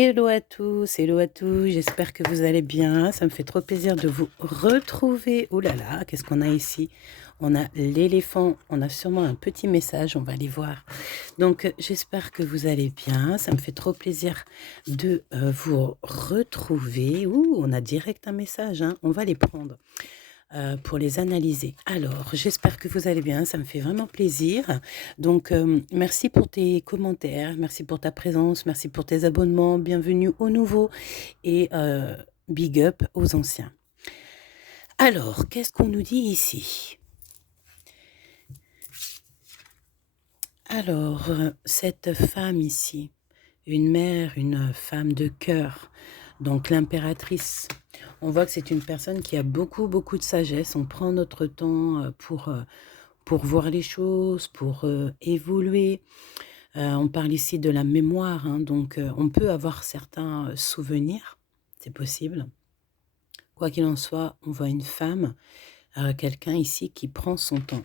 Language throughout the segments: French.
hello à tous, j'espère que vous allez bien. Ça me fait trop plaisir de vous retrouver. Oh là là, qu'est-ce qu'on a ici? On a l'éléphant, on a sûrement un petit message, on va aller voir. Donc, j'espère que vous allez bien. Ça me fait trop plaisir de vous retrouver. Ouh, on a direct un message, hein. On va les prendre pour les analyser. Alors, j'espère que vous allez bien, ça me fait vraiment plaisir. Donc, merci pour tes commentaires, merci pour ta présence, merci pour tes abonnements, bienvenue aux nouveaux et big up aux anciens. Alors, qu'est-ce qu'on nous dit ici? Alors, cette femme ici, une mère, une femme de cœur, donc l'impératrice. On voit que c'est une personne qui a beaucoup, beaucoup de sagesse. On prend notre temps pour voir les choses, pour évoluer. On parle ici de la mémoire, hein, donc on peut avoir certains souvenirs, c'est possible. Quoi qu'il en soit, on voit une femme, quelqu'un ici qui prend son temps.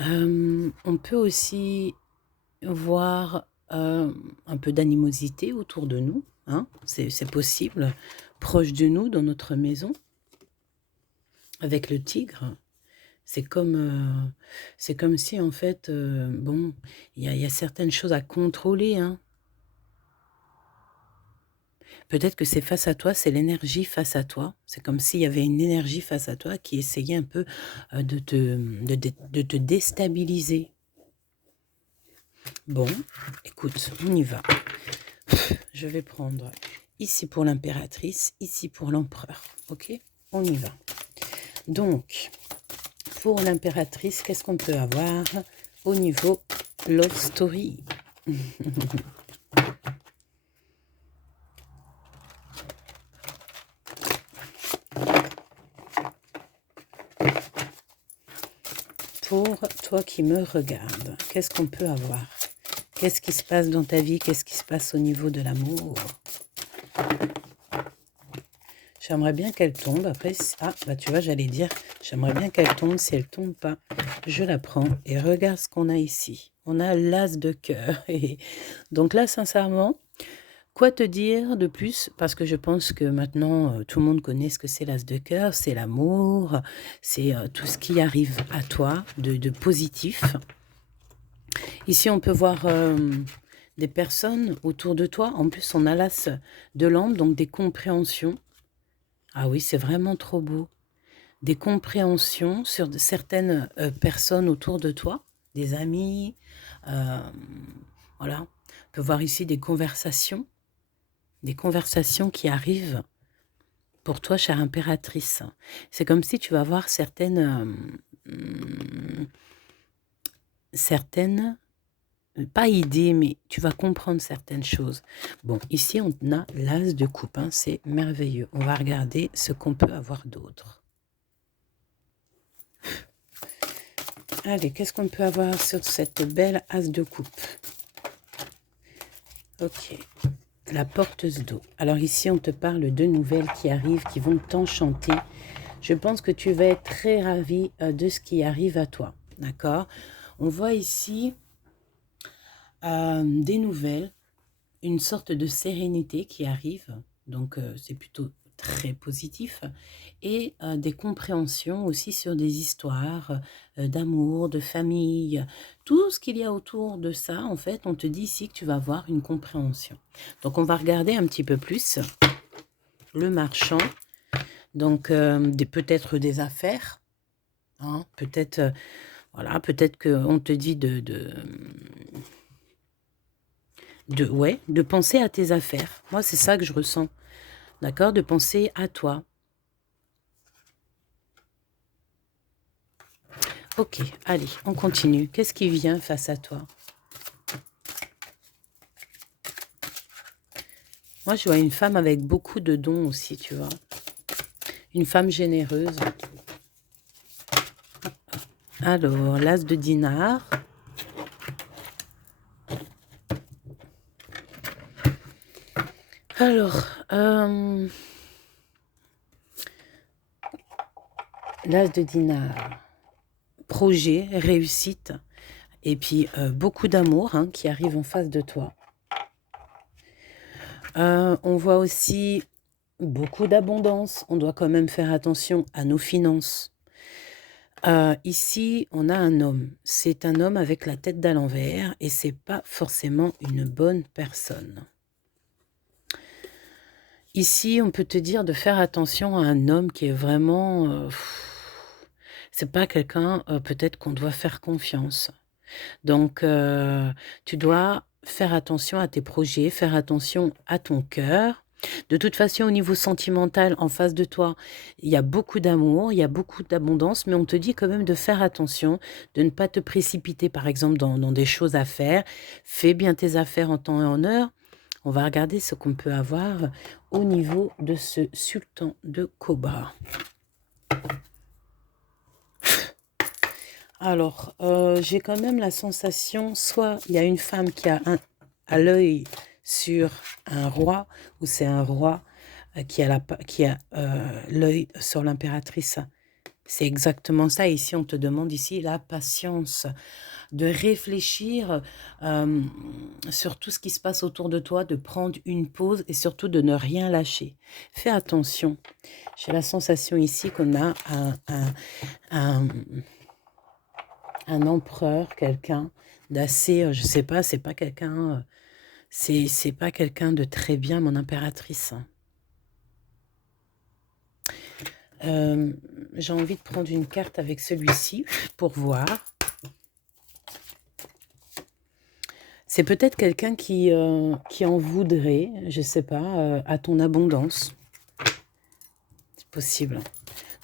On peut aussi voir un peu d'animosité autour de nous, hein, c'est possible, proche de nous, dans notre maison, avec le tigre. C'est comme si en fait, bon, il y a certaines choses à contrôler, hein. Peut-être que c'est face à toi, c'est l'énergie face à toi. C'est comme s'il y avait une énergie face à toi qui essayait un peu, de te déstabiliser. Bon, écoute, on y va. Je vais prendre ici pour l'impératrice, ici pour l'empereur, OK? On y va. Donc, pour l'impératrice, qu'est-ce qu'on peut avoir au niveau love story? Pour toi qui me regardes, qu'est-ce qu'on peut avoir? Qu'est-ce qui se passe dans ta vie? Qu'est-ce qui se passe au niveau de l'amour? J'aimerais bien qu'elle tombe. Après, ah, bah tu vois, j'allais dire, j'aimerais bien qu'elle tombe. Si elle tombe pas, je la prends. Et regarde ce qu'on a ici. On a l'as de cœur. Donc là, sincèrement, quoi te dire de plus? Parce que je pense que maintenant, tout le monde connaît ce que c'est l'as de cœur. C'est l'amour, c'est tout ce qui arrive à toi de positif. Ici, on peut voir des personnes autour de toi. En plus, on a l'as de lampe, donc des compréhensions. Ah oui, c'est vraiment trop beau. Des compréhensions sur certaines personnes autour de toi, des amis. euh, voilà. On peut voir ici des conversations qui arrivent pour toi, chère impératrice. C'est comme si tu vas voir certaines pas idée, mais tu vas comprendre certaines choses. Bon, ici, on a l'as de coupe, hein, c'est merveilleux. On va regarder ce qu'on peut avoir d'autre. Allez, qu'est-ce qu'on peut avoir sur cette belle as de coupe? Ok, la porteuse d'eau. Alors ici, on te parle de nouvelles qui arrivent, qui vont t'enchanter. Je pense que tu vas être très ravi de ce qui arrive à toi, d'accord? On voit ici des nouvelles, une sorte de sérénité qui arrive, donc c'est plutôt très positif, et des compréhensions aussi sur des histoires d'amour, de famille, tout ce qu'il y a autour de ça, en fait, on te dit ici que tu vas avoir une compréhension. Donc on va regarder un petit peu plus le marchand, donc peut-être des affaires, hein, peut-être, voilà, peut-être qu'on te dit ouais, de penser à tes affaires. Moi, c'est ça que je ressens. D'accord? De penser à toi. Ok, allez, on continue. Qu'est-ce qui vient face à toi? Moi, je vois une femme avec beaucoup de dons aussi, tu vois. Une femme généreuse. Alors, l'as de dinar. Alors, l'as de dinar. Projet, réussite. Et puis, beaucoup d'amour hein, qui arrive en face de toi. On voit aussi beaucoup d'abondance. On doit quand même faire attention à nos finances. Ici, on a un homme. C'est un homme avec la tête d'à l'envers et c'est pas forcément une bonne personne. Ici, on peut te dire de faire attention à un homme qui est vraiment... c'est pas quelqu'un peut-être qu'on doit faire confiance. Donc, tu dois faire attention à tes projets, faire attention à ton cœur. De toute façon, au niveau sentimental, en face de toi, il y a beaucoup d'amour, il y a beaucoup d'abondance, mais on te dit quand même de faire attention, de ne pas te précipiter, par exemple, dans des choses à faire. Fais bien tes affaires en temps et en heure. On va regarder ce qu'on peut avoir au niveau de ce sultan de Cobra. Alors, j'ai quand même la sensation, soit il y a une femme qui a l'œil sur un roi, ou c'est un roi qui a l'œil sur l'impératrice. C'est exactement ça. Ici, on te demande ici la patience, de réfléchir sur tout ce qui se passe autour de toi, de prendre une pause et surtout de ne rien lâcher. Fais attention. J'ai la sensation ici qu'on a un empereur, quelqu'un d'assez, je sais pas, c'est pas quelqu'un, c'est pas quelqu'un de très bien, mon impératrice. J'ai envie de prendre une carte avec celui-ci pour voir. C'est peut-être quelqu'un qui en voudrait, je sais pas, à ton abondance. C'est possible.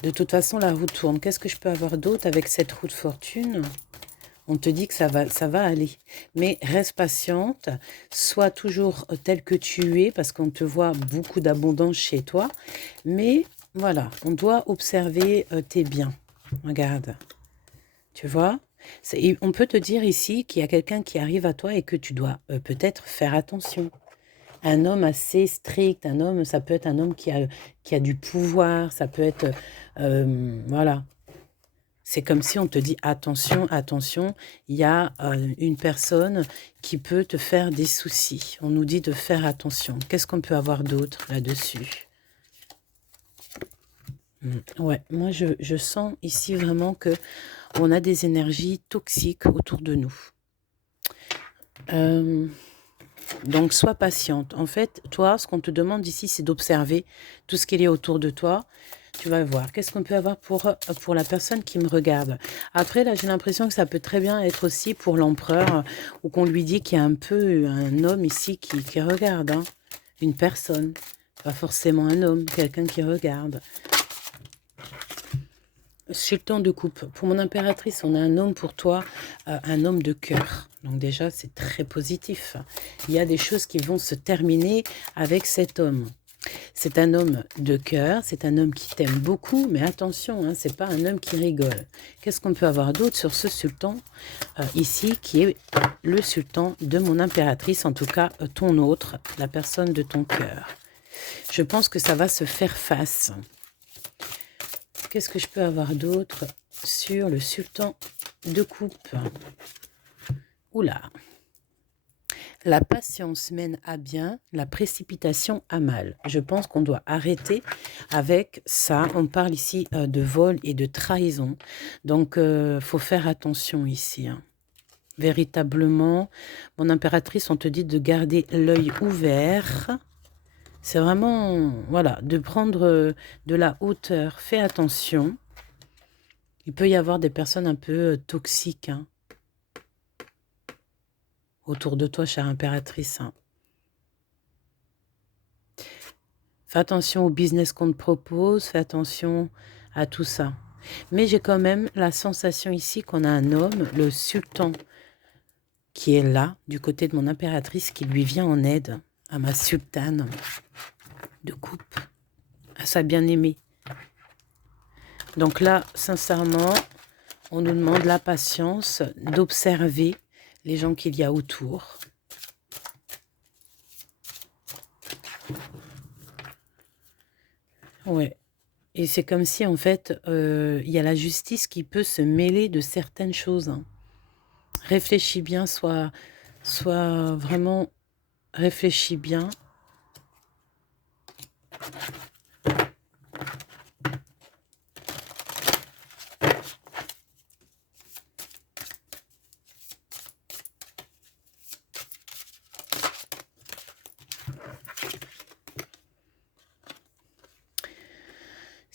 De toute façon, la roue tourne. Qu'est-ce que je peux avoir d'autre avec cette roue de fortune ? On te dit que ça va aller. Mais reste patiente, sois toujours tel que tu es, parce qu'on te voit beaucoup d'abondance chez toi. Mais voilà, on doit observer tes biens. Regarde, tu vois ? On peut te dire ici qu'il y a quelqu'un qui arrive à toi et que tu dois peut-être faire attention. Un homme assez strict, un homme, ça peut être un homme qui a du pouvoir, ça peut être... voilà. C'est comme si on te dit attention, attention, il y a une personne qui peut te faire des soucis. On nous dit de faire attention. Qu'est-ce qu'on peut avoir d'autre là-dessus ? Ouais, moi je sens ici vraiment que on a des énergies toxiques autour de nous. Donc sois patiente. En fait, toi, ce qu'on te demande ici, c'est d'observer tout ce qu'il y a autour de toi. Tu vas voir. Qu'est-ce qu'on peut avoir pour la personne qui me regarde. Après, là, j'ai l'impression que ça peut très bien être aussi pour l'empereur, ou qu'on lui dit qu'il y a un peu un homme ici qui regarde. Hein. Une personne. Pas forcément un homme, quelqu'un qui regarde. Sultan de coupe. Pour mon impératrice, on a un homme pour toi, un homme de cœur. Donc déjà, c'est très positif. Il y a des choses qui vont se terminer avec cet homme. C'est un homme de cœur, c'est un homme qui t'aime beaucoup, mais attention, hein, c'est pas un homme qui rigole. Qu'est-ce qu'on peut avoir d'autre sur ce sultan ici, qui est le sultan de mon impératrice, en tout cas ton autre, la personne de ton cœur. Je pense que ça va se faire face. Qu'est-ce que je peux avoir d'autre sur le sultan de coupe? Oula. La patience mène à bien, la précipitation à mal. Je pense qu'on doit arrêter avec ça. On parle ici de vol et de trahison. Donc, faut faire attention ici. Hein. Véritablement, mon impératrice, on te dit de garder l'œil ouvert. C'est vraiment, voilà, de prendre de la hauteur. Fais attention. Il peut y avoir des personnes un peu toxiques, hein, autour de toi, chère impératrice. Hein. Fais attention au business qu'on te propose, fais attention à tout ça. Mais j'ai quand même la sensation ici qu'on a un homme, le sultan, qui est là, du côté de mon impératrice, qui lui vient en aide à ma sultane de coupe, à sa bien-aimée. Donc là, sincèrement, on nous demande la patience d'observer les gens qu'il y a autour. Ouais. Et c'est comme si, en fait, il y a la justice qui peut se mêler de certaines choses. Hein. Réfléchis bien, sois vraiment... Réfléchis bien.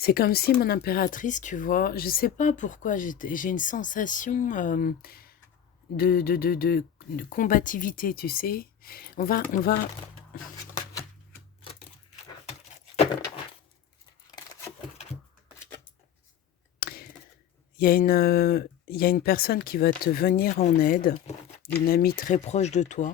C'est comme si mon impératrice, tu vois, je sais pas pourquoi, j'ai une sensation de combativité, tu sais. On va, il y a une personne qui va te venir en aide, une amie très proche de toi.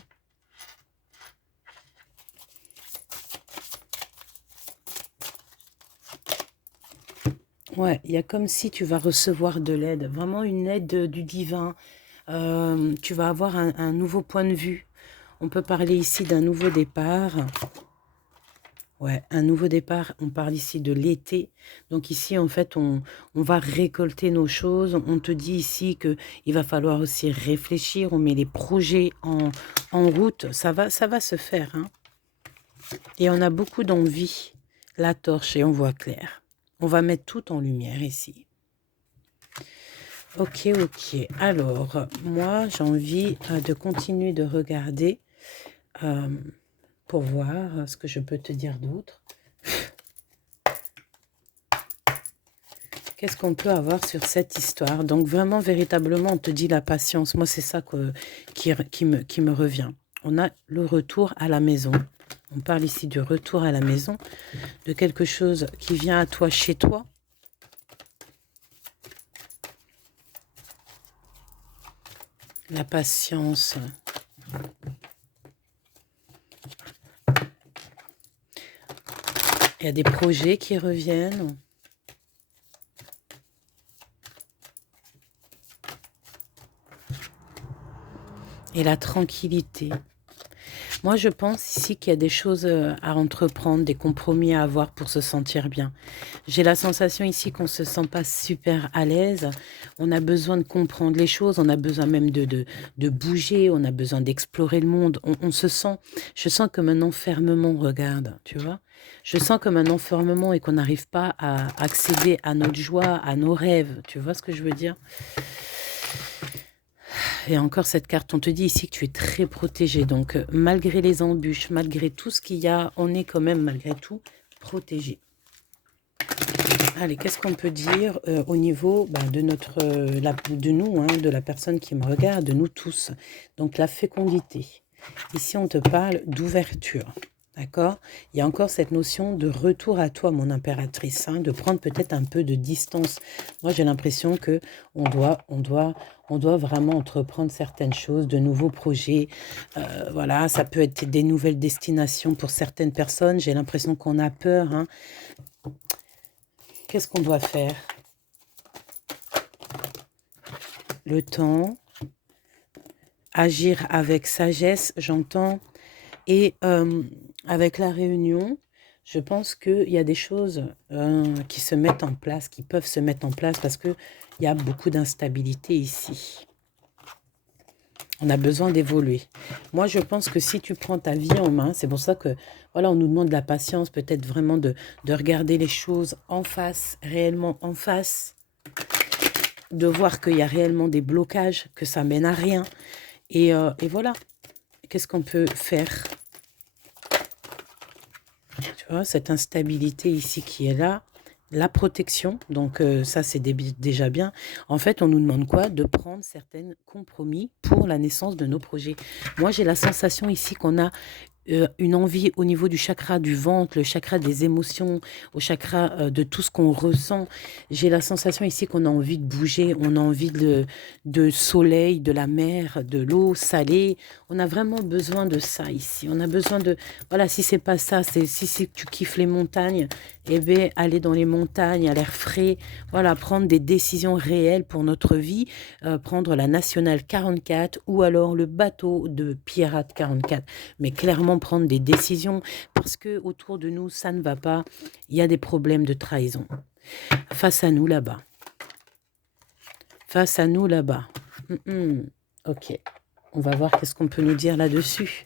Ouais, il y a comme si tu vas recevoir de l'aide, vraiment une aide du divin. Tu vas avoir un nouveau point de vue. On peut parler ici d'un nouveau départ. Ouais, un nouveau départ. On parle ici de l'été. Donc ici, en fait, on va récolter nos choses. On te dit ici que il va falloir aussi réfléchir. On met les projets en route. Ça va se faire, hein. Et on a beaucoup d'envie. La torche et on voit clair. On va mettre tout en lumière ici. Ok, ok. Alors, moi, j'ai envie de continuer de regarder pour voir ce que je peux te dire d'autre. Qu'est-ce qu'on peut avoir sur cette histoire? Donc, vraiment, véritablement, on te dit la patience. Moi, c'est ça qui me revient. On a le retour à la maison. On parle ici du retour à la maison, de quelque chose qui vient à toi, chez toi. La patience. Il y a des projets qui reviennent. Et la tranquillité. Moi, je pense ici qu'il y a des choses à entreprendre, des compromis à avoir pour se sentir bien. J'ai la sensation ici qu'on ne se sent pas super à l'aise. On a besoin de comprendre les choses, on a besoin même de bouger, on a besoin d'explorer le monde. On se sent, je sens comme un enfermement, regarde, tu vois. Je sens comme un enfermement et qu'on n'arrive pas à accéder à notre joie, à nos rêves. Tu vois ce que je veux dire? Et encore cette carte, on te dit ici que tu es très protégé. Donc, malgré les embûches, malgré tout ce qu'il y a, on est quand même, malgré tout, protégé. Allez, qu'est-ce qu'on peut dire au niveau de de nous, hein, de la personne qui me regarde, de nous tous. Donc, la fécondité. Ici, on te parle d'ouverture. D'accord? Il y a encore cette notion de retour à toi, mon impératrice, hein, de prendre peut-être un peu de distance. Moi, j'ai l'impression que on doit vraiment entreprendre certaines choses, de nouveaux projets. Voilà, ça peut être des nouvelles destinations pour certaines personnes. J'ai l'impression qu'on a peur, hein. Qu'est-ce qu'on doit faire? Le temps, agir avec sagesse, j'entends, et avec la réunion, je pense qu'il y a des choses qui se mettent en place, qui peuvent se mettre en place parce qu'il y a beaucoup d'instabilité ici. On a besoin d'évoluer. Moi, je pense que si tu prends ta vie en main, c'est pour ça que, voilà, on nous demande de la patience, peut-être vraiment de regarder les choses en face, réellement en face, de voir qu'il y a réellement des blocages, que ça mène à rien. Et voilà, qu'est-ce qu'on peut faire? Tu vois, cette instabilité ici qui est là, la protection, donc ça c'est déjà bien. En fait, on nous demande quoi? De prendre certains compromis pour la naissance de nos projets. Moi, j'ai la sensation ici qu'on a une envie au niveau du chakra du ventre, le chakra des émotions, au chakra de tout ce qu'on ressent. J'ai la sensation ici qu'on a envie de bouger, on a envie de soleil, de la mer, de l'eau salée. On a vraiment besoin de ça ici. On a besoin de... Voilà, si c'est pas ça, si tu kiffes les montagnes, eh bien, aller dans les montagnes, à l'air frais, voilà, prendre des décisions réelles pour notre vie, prendre la Nationale 44 ou alors le bateau de Pirate 44. Mais clairement, prendre des décisions parce que autour de nous, ça ne va pas. Il y a des problèmes de trahison. Face à nous là-bas. Face à nous là-bas. Ok. On va voir qu'est-ce qu'on peut nous dire là-dessus.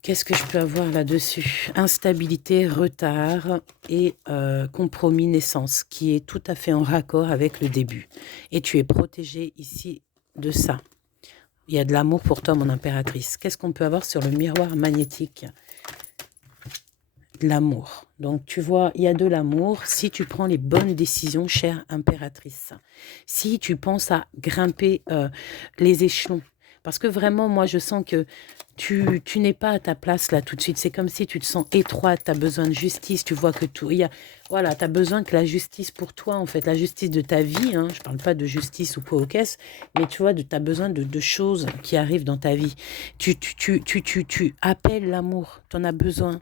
Qu'est-ce que je peux avoir là-dessus? Instabilité, retard et compromis naissance, qui est tout à fait en raccord avec le début. Et tu es protégé ici de ça. Il y a de l'amour pour toi, mon impératrice. Qu'est-ce qu'on peut avoir sur le miroir magnétique? de l'amour. Donc, tu vois, il y a de l'amour si tu prends les bonnes décisions, chère impératrice. Si tu penses à grimper les échelons. Parce que vraiment, moi, je sens que tu n'es pas à ta place là tout de suite. C'est comme si tu te sens étroite, tu as besoin de justice, tu vois que tout... voilà, tu as besoin que la justice pour toi, en fait, la justice de ta vie, hein, je parle pas de justice ou quoi aux caisses, mais tu vois, tu as besoin de choses qui arrivent dans ta vie. Tu appelles l'amour, tu en as besoin.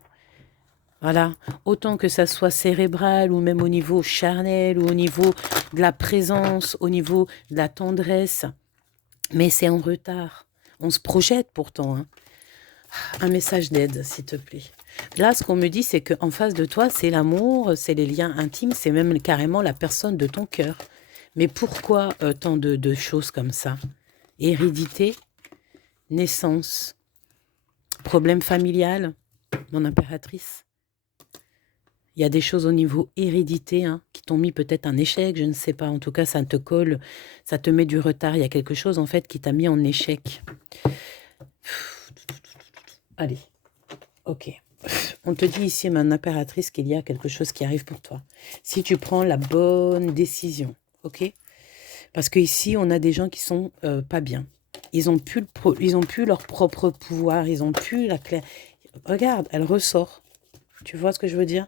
Voilà, autant que ça soit cérébral ou même au niveau charnel ou au niveau de la présence, au niveau de la tendresse, mais c'est en retard. On se projette pourtant, hein. Un message d'aide, s'il te plaît. Là, ce qu'on me dit, c'est qu'en face de toi, c'est l'amour, c'est les liens intimes, c'est même carrément la personne de ton cœur. Mais pourquoi tant de choses comme ça? Hérédité, naissance, problème familial, mon impératrice. Il y a des choses au niveau hérédité hein, qui t'ont mis peut-être un échec, je ne sais pas. En tout cas, ça te colle, ça te met du retard. Il y a quelque chose en fait qui t'a mis en échec. Allez, ok. On te dit ici, ma impératrice, qu'il y a quelque chose qui arrive pour toi. Si tu prends la bonne décision, ok? Parce qu'ici, on a des gens qui sont pas bien. Ils ont plus leur propre pouvoir, ils ont plus la claire. Regarde, elle ressort. Tu vois ce que je veux dire?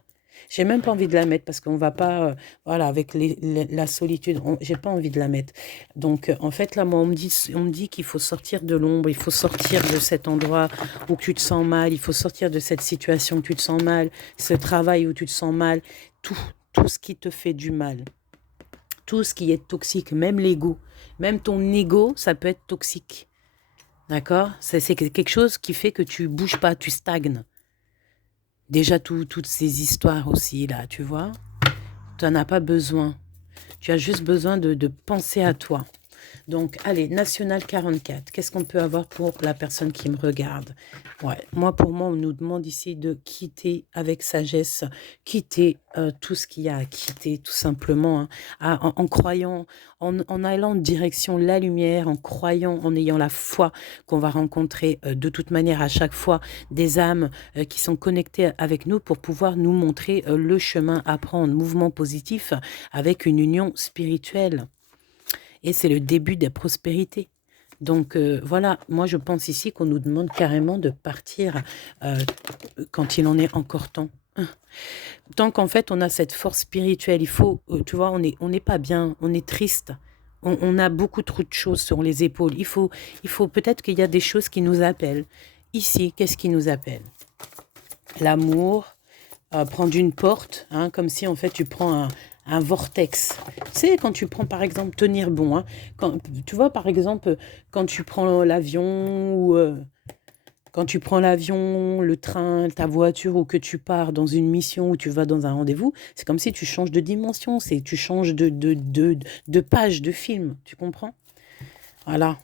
J'ai même pas envie de la mettre parce qu'on va pas, voilà, avec la solitude, j'ai pas envie de la mettre. Donc, en fait, là, moi, on me dit qu'il faut sortir de l'ombre, il faut sortir de cet endroit où tu te sens mal, il faut sortir de cette situation où tu te sens mal, ce travail où tu te sens mal, tout ce qui te fait du mal, tout ce qui est toxique, même l'ego, même ton ego, ça peut être toxique. D'accord? C'est quelque chose qui fait que tu bouges pas, tu stagnes. Déjà, toutes ces histoires aussi, là, tu vois, tu n'en as pas besoin. Tu as juste besoin de penser à toi. Donc, allez, National 44, qu'est-ce qu'on peut avoir pour la personne qui me regarde? Ouais, pour moi, on nous demande ici de quitter avec sagesse, quitter tout ce qu'il y a à quitter, tout simplement, hein, en croyant, en allant en direction la lumière, en croyant, en ayant la foi qu'on va rencontrer de toute manière à chaque fois des âmes qui sont connectées avec nous pour pouvoir nous montrer le chemin à prendre, mouvement positif avec une union spirituelle. Et c'est le début des prospérités. Donc voilà, moi je pense ici qu'on nous demande carrément de partir quand il en est encore temps. Tant qu'en fait on a cette force spirituelle, il faut, tu vois, on n'est pas bien, on est triste. On a beaucoup trop de choses sur les épaules. Il faut peut-être qu'il y a des choses qui nous appellent. Ici, qu'est-ce qui nous appelle? L'amour, prendre une porte, hein, comme si en fait tu prends un vortex. Tu sais, quand tu prends par exemple tenir bon, hein, tu vois par exemple quand tu prends l'avion ou quand tu prends l'avion, le train, ta voiture ou que tu pars dans une mission ou tu vas dans un rendez-vous, c'est comme si tu changes de dimension, tu changes de page de film, tu comprends? Voilà.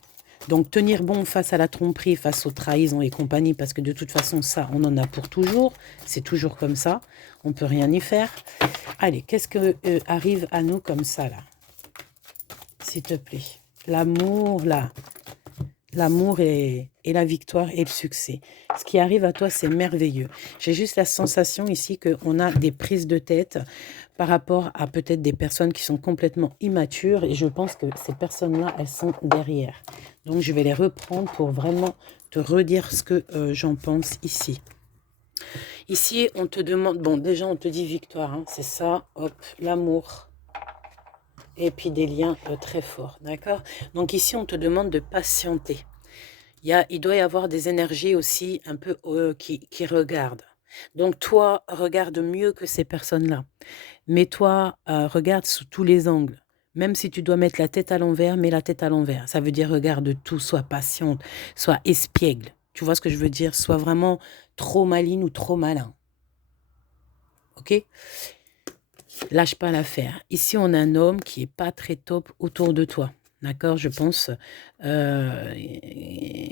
Donc tenir bon face à la tromperie, face aux trahisons et compagnie, parce que de toute façon ça, on en a pour toujours, c'est toujours comme ça, on peut rien y faire. Allez, qu'est-ce que arrive à nous comme ça là? S'il te plaît. L'amour là. L'amour et la victoire et le succès. Ce qui arrive à toi, c'est merveilleux. J'ai juste la sensation ici qu'on a des prises de tête par rapport à peut-être des personnes qui sont complètement immatures et je pense que ces personnes-là, elles sont derrière. Donc, je vais les reprendre pour vraiment te redire ce que j'en pense ici. Ici, on te demande, bon, déjà, on te dit victoire, hein, c'est ça, hop, l'amour. Et puis des liens très forts, d'accord? Donc ici, on te demande de patienter. Il doit y avoir des énergies aussi un peu qui regardent. Donc toi, regarde mieux que ces personnes-là. Mais toi, regarde sous tous les angles. Même si tu dois mettre la tête à l'envers, mets la tête à l'envers. Ça veut dire regarde tout, sois patiente, sois espiègle. Tu vois ce que je veux dire? Sois vraiment trop maligne ou trop malin. Ok? Lâche pas l'affaire. Ici, on a un homme qui est pas très top autour de toi. D'accord, je pense,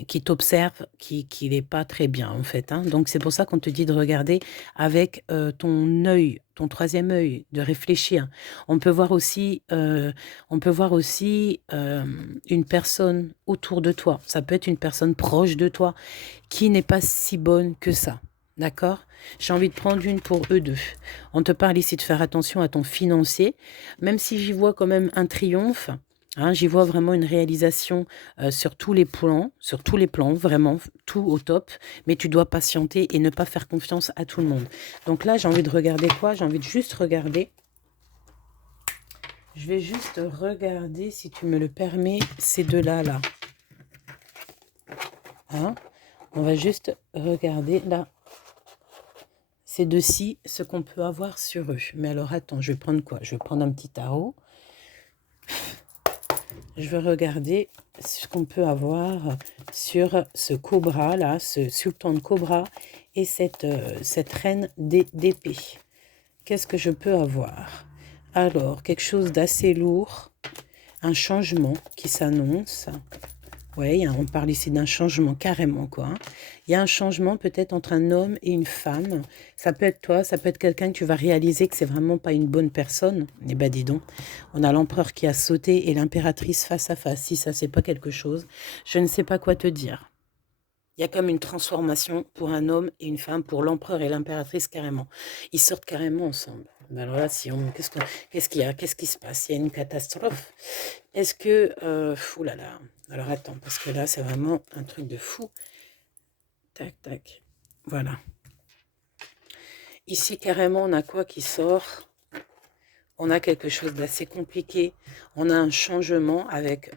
qui t'observe, qui n'est pas très bien en fait. Hein. Donc c'est pour ça qu'on te dit de regarder avec ton œil, ton troisième œil, de réfléchir. On peut voir aussi, une personne autour de toi. Ça peut être une personne proche de toi qui n'est pas si bonne que ça. D'accord? J'ai envie de prendre une pour eux deux. On te parle ici de faire attention à ton financier, même si j'y vois quand même un triomphe. Hein, j'y vois vraiment une réalisation sur tous les plans, vraiment tout au top. Mais tu dois patienter et ne pas faire confiance à tout le monde. Donc là, j'ai envie de regarder quoi? J'ai envie de juste regarder. Je vais juste regarder, si tu me le permets, ces deux-là, là. Hein? On va juste regarder là. Ces deux-ci, ce qu'on peut avoir sur eux. Mais alors, attends, je vais prendre quoi? Je vais prendre un petit tarot. Je vais regarder ce qu'on peut avoir sur ce cobra, là, ce sultan de cobra et cette reine d'épée. Qu'est-ce que je peux avoir? Alors, quelque chose d'assez lourd, un changement qui s'annonce. Oui, on parle ici d'un changement carrément, quoi. Il y a un changement peut-être entre un homme et une femme. Ça peut être toi, ça peut être quelqu'un que tu vas réaliser que c'est vraiment pas une bonne personne. Eh ben dis donc, on a l'empereur qui a sauté et l'impératrice face à face. Si ça, c'est pas quelque chose, je ne sais pas quoi te dire. Il y a comme une transformation pour un homme et une femme, pour l'empereur et l'impératrice carrément. Ils sortent carrément ensemble. Ben alors là, si on, qu'est-ce qu'il y a? Qu'est-ce qui se passe? Il y a une catastrophe. Est-ce que... fou là là. Alors attends, parce que là, c'est vraiment un truc de fou. Tac, tac. Voilà. Ici, carrément, on a quoi qui sort? On a quelque chose d'assez compliqué. On a un changement avec...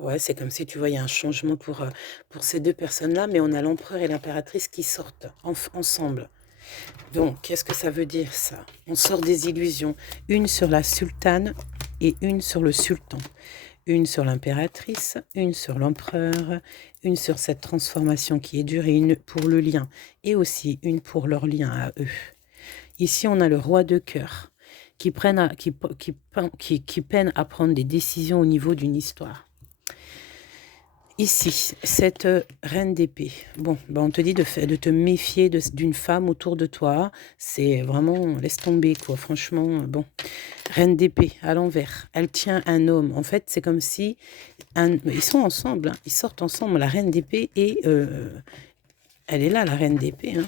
ouais, c'est comme si, tu vois, il y a un changement pour ces deux personnes-là, mais on a l'empereur et l'impératrice qui sortent ensemble. Donc, qu'est-ce que ça veut dire, ça? On sort des illusions. Une sur la sultane et une sur le sultan. Une sur l'impératrice, une sur l'empereur, une sur cette transformation qui est dure et une pour le lien. Et aussi une pour leur lien à eux. Ici, on a le roi de cœur qui peine à prendre des décisions au niveau d'une histoire. Ici, cette reine d'épée. Bon, ben on te dit de te méfier d'une femme autour de toi. C'est vraiment, laisse tomber, quoi. Franchement, bon. Reine d'épée, à l'envers. Elle tient un homme. En fait, c'est comme si... ils sont ensemble, hein. Ils sortent ensemble, la reine d'épée et... elle est là, la reine d'épée, hein.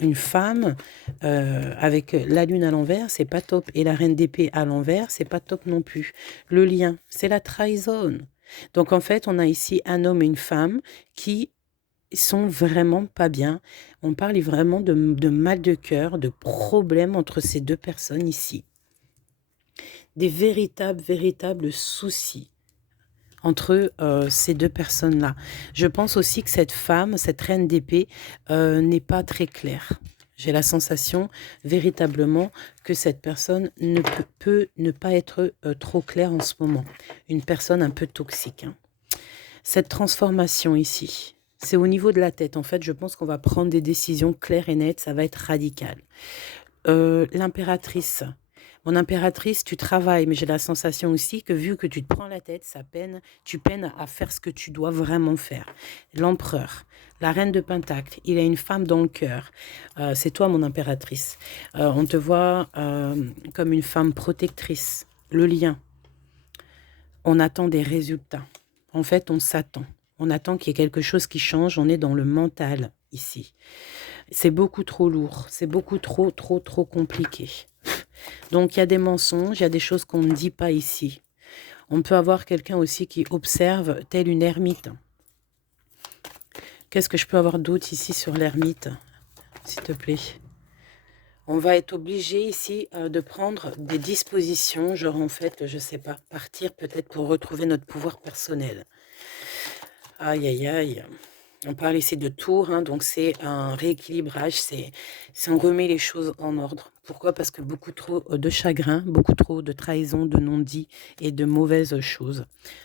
Une femme avec la lune à l'envers, c'est pas top. Et la reine d'épée à l'envers, c'est pas top non plus. Le lien, c'est la trahison. Donc en fait, on a ici un homme et une femme qui sont vraiment pas bien. On parle vraiment de mal de cœur, de problèmes entre ces deux personnes ici. Des véritables soucis entre ces deux personnes-là. Je pense aussi que cette femme, cette reine d'épée, n'est pas très claire. J'ai la sensation véritablement que cette personne ne peut ne pas être trop claire en ce moment. Une personne un peu toxique, hein. Cette transformation ici, c'est au niveau de la tête. En fait, je pense qu'on va prendre des décisions claires et nettes. Ça va être radical. L'impératrice. Mon impératrice, tu travailles, mais j'ai la sensation aussi que vu que tu te prends la tête, tu peines à faire ce que tu dois vraiment faire. L'empereur, la reine de Pentacle, il a une femme dans le cœur. C'est toi, mon impératrice. On te voit comme une femme protectrice. Le lien. On attend des résultats. En fait, on s'attend. On attend qu'il y ait quelque chose qui change. On est dans le mental ici. C'est beaucoup trop lourd. C'est beaucoup trop compliqué. Donc, il y a des mensonges, il y a des choses qu'on ne dit pas ici. On peut avoir quelqu'un aussi qui observe telle une ermite. Qu'est-ce que je peux avoir d'autre ici sur l'ermite, s'il te plaît? On va être obligé ici de prendre des dispositions, genre en fait, je sais pas, partir peut-être pour retrouver notre pouvoir personnel. Aïe, aïe, aïe. On parle ici de tour, hein, donc c'est un rééquilibrage, c'est on remet les choses en ordre. Pourquoi? Parce que beaucoup trop de chagrin, beaucoup trop de trahison, de non-dit et de mauvaises choses.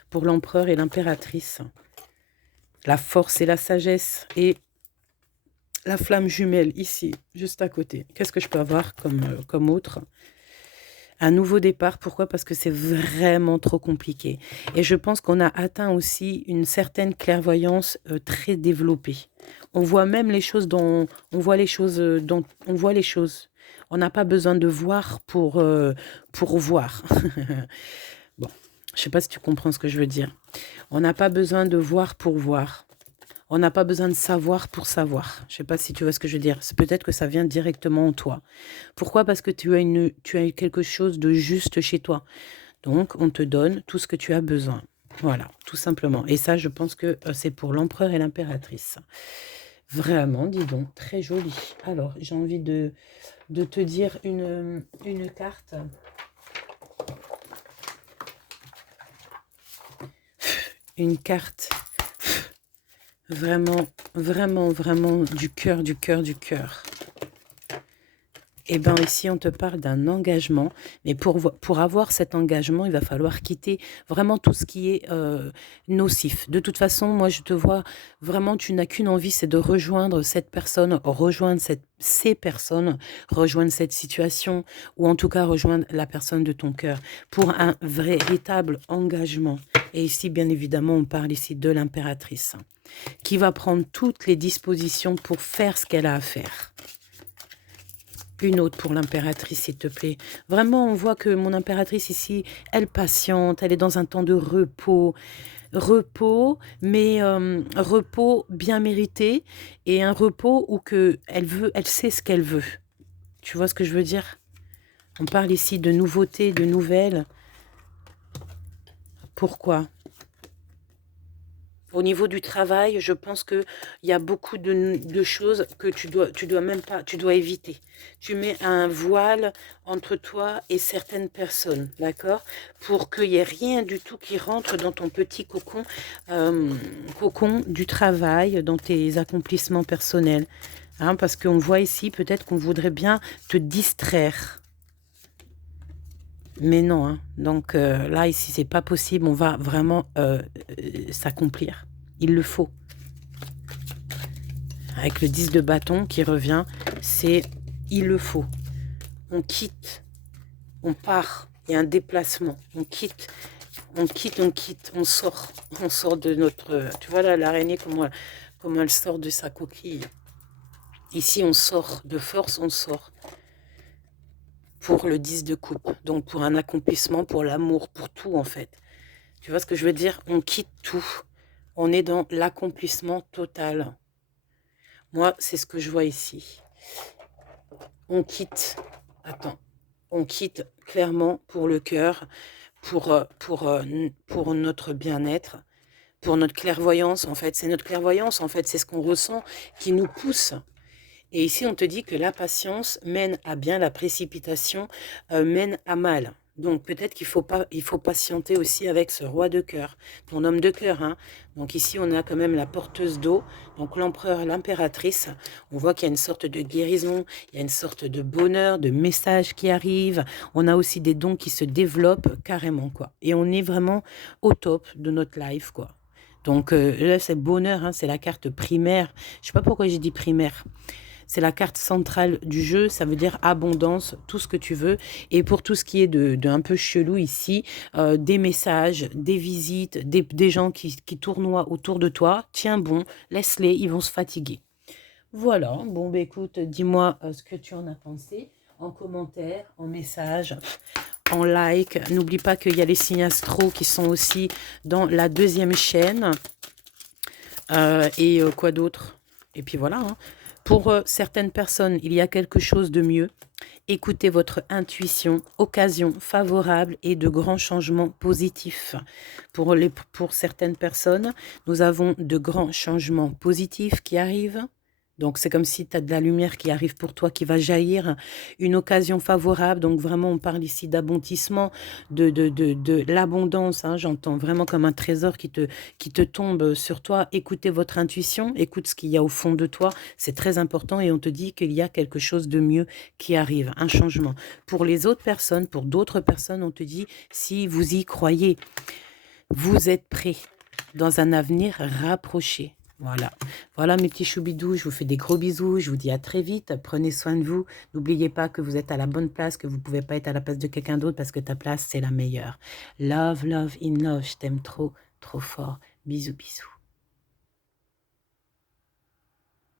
Pour l'empereur et l'impératrice, la force et la sagesse et la flamme jumelle ici, juste à côté. Qu'est-ce que je peux avoir comme autre? Un nouveau départ, pourquoi? Parce que c'est vraiment trop compliqué. Et je pense qu'on a atteint aussi une certaine clairvoyance très développée. On voit même les choses dont on voit les choses dont on voit les choses. On n'a pas besoin de voir pour voir. Bon, je sais pas si tu comprends ce que je veux dire. On n'a pas besoin de voir pour voir. On n'a pas besoin de savoir pour savoir. Je ne sais pas si tu vois ce que je veux dire. C'est peut-être que ça vient directement en toi. Pourquoi? Parce que tu as quelque chose de juste chez toi. Donc, on te donne tout ce que tu as besoin. Voilà, tout simplement. Et ça, je pense que c'est pour l'empereur et l'impératrice. Vraiment, dis donc, très joli. Alors, j'ai envie de te dire une carte. Une carte vraiment, vraiment, vraiment du cœur, du cœur, du cœur. Eh bien, ici, on te parle d'un engagement, mais pour avoir cet engagement, il va falloir quitter vraiment tout ce qui est nocif. De toute façon, moi, je te vois vraiment, tu n'as qu'une envie, c'est de rejoindre cette personne, rejoindre ces personnes, rejoindre cette situation, ou en tout cas rejoindre la personne de ton cœur, pour un véritable engagement. Et ici, bien évidemment, on parle ici de l'impératrice, qui va prendre toutes les dispositions pour faire ce qu'elle a à faire. Une autre pour l'impératrice, s'il te plaît. Vraiment, on voit que mon impératrice ici, elle patiente, elle est dans un temps de repos. Repos, mais repos bien mérité et un repos où elle sait ce qu'elle veut. Tu vois ce que je veux dire? On parle ici de nouveautés, de nouvelles. Pourquoi? Au niveau du travail, je pense qu'il y a beaucoup de choses que tu dois même pas, tu dois éviter. Tu mets un voile entre toi et certaines personnes, d'accord? Pour qu'il n'y ait rien du tout qui rentre dans ton petit cocon du travail, dans tes accomplissements personnels. Hein, parce qu'on voit ici, peut-être qu'on voudrait bien te distraire. Mais non, hein. Donc là, ici, c'est pas possible. On va vraiment s'accomplir. Il le faut. Avec le 10 de bâton qui revient, c'est il le faut. On quitte, on part. Il y a un déplacement. On quitte, on sort. On sort de notre... Tu vois là, l'araignée, comment elle sort de sa coquille. Ici, on sort. De force, on sort. Pour le 10 de coupe, donc pour un accomplissement, pour l'amour, pour tout en fait. Tu vois ce que je veux dire? On quitte tout. On est dans l'accomplissement total. Moi, c'est ce que je vois ici. On quitte, attends, on quitte clairement pour le cœur, pour notre bien-être, pour notre clairvoyance en fait. C'est notre clairvoyance en fait, c'est ce qu'on ressent qui nous pousse. Et ici, on te dit que la patience mène à bien, la précipitation mène à mal. Donc, peut-être qu'il faut patienter aussi avec ce roi de cœur, ton homme de cœur. Hein. Donc, ici, on a quand même la porteuse d'eau, donc l'empereur, l'impératrice. On voit qu'il y a une sorte de guérison, il y a une sorte de bonheur, de message qui arrive. On a aussi des dons qui se développent carrément, quoi. Et on est vraiment au top de notre life, quoi. Donc, là, c'est bonheur, hein, c'est la carte primaire. Je sais pas pourquoi j'ai dit primaire. C'est la carte centrale du jeu, ça veut dire abondance, tout ce que tu veux. Et pour tout ce qui est de un peu chelou ici, des messages, des visites, des gens qui tournoient autour de toi, tiens bon, laisse-les, ils vont se fatiguer. Voilà, bon bah écoute, dis-moi ce que tu en as pensé, en commentaire, en message, en like. N'oublie pas qu'il y a les signes astro qui sont aussi dans la deuxième chaîne. Et quoi d'autre? Et puis voilà, hein. Pour certaines personnes, il y a quelque chose de mieux. Écoutez votre intuition, occasion favorable et de grands changements positifs. Pour certaines personnes, nous avons de grands changements positifs qui arrivent. Donc, c'est comme si tu as de la lumière qui arrive pour toi, qui va jaillir, une occasion favorable. Donc, vraiment, on parle ici d'abondissement, de l'abondance. Hein, j'entends vraiment comme un trésor qui te tombe sur toi. Écoutez votre intuition, écoute ce qu'il y a au fond de toi. C'est très important et on te dit qu'il y a quelque chose de mieux qui arrive, un changement. Pour les autres personnes, pour d'autres personnes, on te dit, si vous y croyez, vous êtes prêts dans un avenir rapproché. Voilà. Voilà mes petits choubidous, je vous fais des gros bisous, je vous dis à très vite, prenez soin de vous, n'oubliez pas que vous êtes à la bonne place, que vous ne pouvez pas être à la place de quelqu'un d'autre parce que ta place c'est la meilleure. Love, love, in love, je t'aime trop, trop fort. Bisous, bisous.